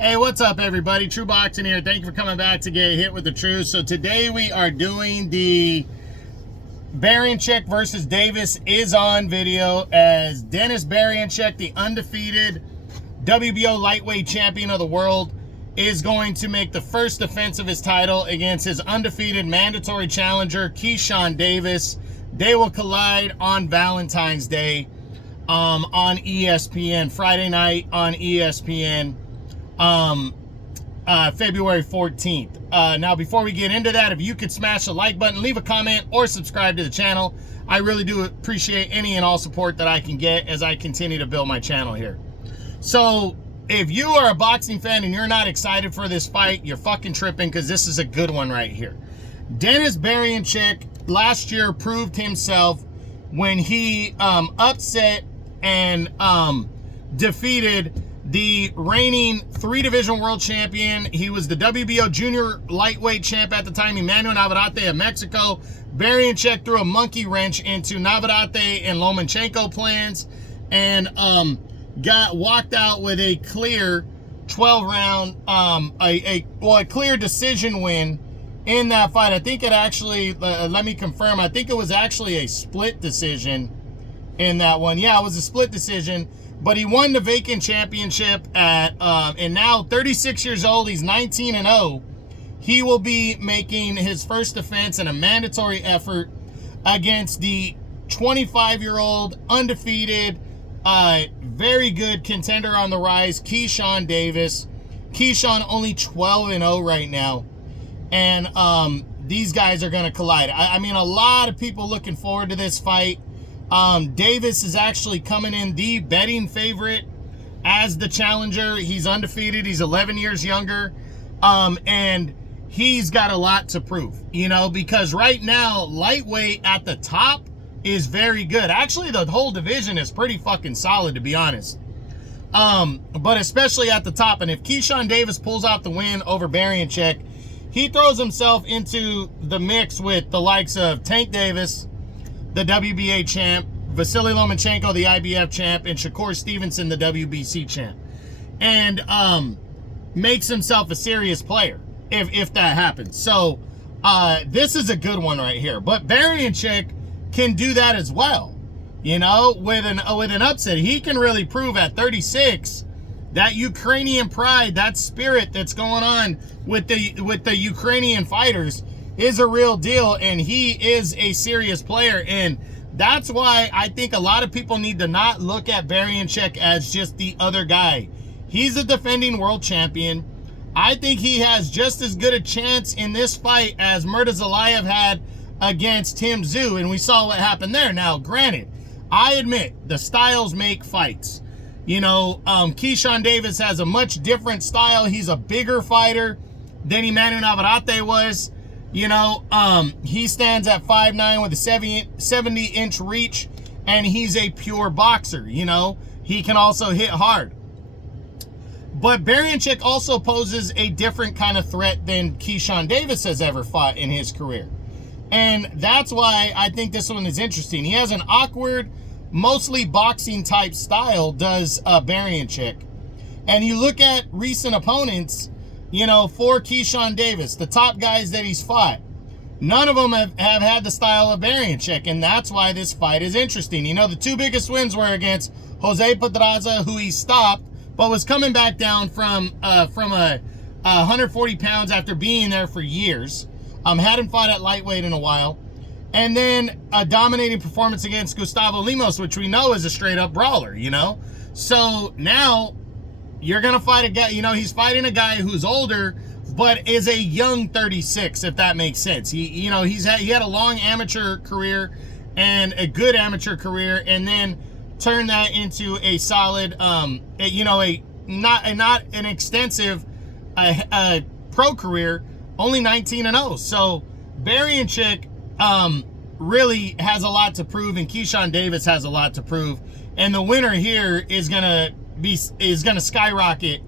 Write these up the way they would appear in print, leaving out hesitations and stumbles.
Hey, what's up, everybody? True Boxing here. Thank you for coming back to get hit with the truth. So today we are doing the Berinchyk versus Davis is on video, as Dennis Berinchyk, the undefeated WBO lightweight champion of the world, is going to make the first defense of his title against his undefeated mandatory challenger, Keyshawn Davis. They will collide on Valentine's Day on ESPN, Friday night on ESPN. February 14th. Now, before we get into that, if you could smash the like button, leave a comment, or subscribe to the channel, I really do appreciate any and all support that I can get as I continue to build my channel here. So, if you are a boxing fan and you're not excited for this fight, you're fucking tripping, because this is a good one right here. Dennis Berinchyk last year proved himself when he upset and defeated the reigning 3-division world champion. He was the WBO junior lightweight champ at the time, Emmanuel Navarrete of Mexico. Berinchyk threw a monkey wrench into Navarrete and Lomachenko plans and got walked out with a clear 12-round, a clear decision win in that fight. I think it actually, let me confirm, I think it was actually a split decision in that one. Yeah, it was a split decision. But he won the vacant championship at, and now 36 years old, he's 19-0. He will be making his first defense in a mandatory effort against the 25-year-old, undefeated, very good contender on the rise, Keyshawn Davis. Keyshawn only 12-0 right now. And these guys are going to collide. I mean, a lot of people looking forward to this fight. Davis is actually coming in the betting favorite as the challenger. He's undefeated. He's 11 years younger. And he's got a lot to prove, you know, because right now, lightweight at the top is very good. Actually, the whole division is pretty fucking solid, to be honest. But especially at the top. And if Keyshawn Davis pulls out the win over Berinchyk, he throws himself into the mix with the likes of Tank Davis, the WBA champ, Vasily Lomachenko, the IBF champ, and Shakur Stevenson, the WBC champ. And makes himself a serious player if that happens. So this is a good one right here. But Berinchyk can do that as well. You know, with an upset. He can really prove at 36 that Ukrainian pride, that spirit that's going on with the Ukrainian fighters is a real deal, and he is a serious player. And that's why I think a lot of people need to not look at Berinchyk as just the other guy. He's a defending world champion. I think he has just as good a chance in this fight as Murtazalayev had against Tim Tszyu, and we saw what happened there. Now, granted, I admit the styles make fights. You know, Keyshawn Davis has a much different style. He's a bigger fighter than Emmanuel Navarrete was. You know, he stands at 5'9" with a 70-inch reach, and he's a pure boxer, you know. He can also hit hard. But Berinchyk also poses a different kind of threat than Keyshawn Davis has ever fought in his career. And that's why I think this one is interesting. He has an awkward, mostly boxing-type style, does Berinchyk. And you look at recent opponents, you know, for Keyshawn Davis, the top guys that he's fought, none of them have had the style of Berinchyk, and that's why this fight is interesting. You know, the two biggest wins were against Jose Pedraza, who he stopped, but was coming back down from 140 pounds after being there for years. Hadn't fought at lightweight in a while. And then a dominating performance against Gustavo Lemos, which we know is a straight-up brawler, you know? So now you're going to fight a guy, you know, he's fighting a guy who's older, but is a young 36, if that makes sense. He had a long amateur career and a good amateur career, and then turned that into a solid, not an extensive pro career, only 19-0. So Berinchyk really has a lot to prove, and Keyshawn Davis has a lot to prove. And the winner here is gonna skyrocket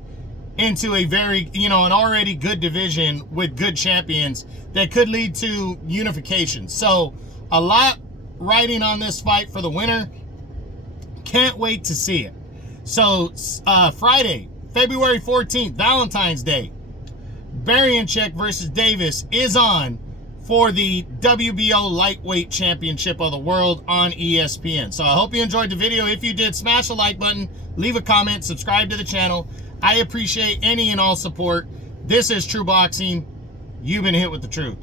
into a very, you know, an already good division with good champions that could lead to unification. So a lot riding on this fight for the winner. Can't wait to see it. So Friday, February 14th, Valentine's Day, Berinchyk versus Davis is on for the WBO Lightweight Championship of the World on ESPN. So I hope you enjoyed the video. If you did, smash the like button, leave a comment, subscribe to the channel. I appreciate any and all support. This is True Boxing. You've been hit with the truth.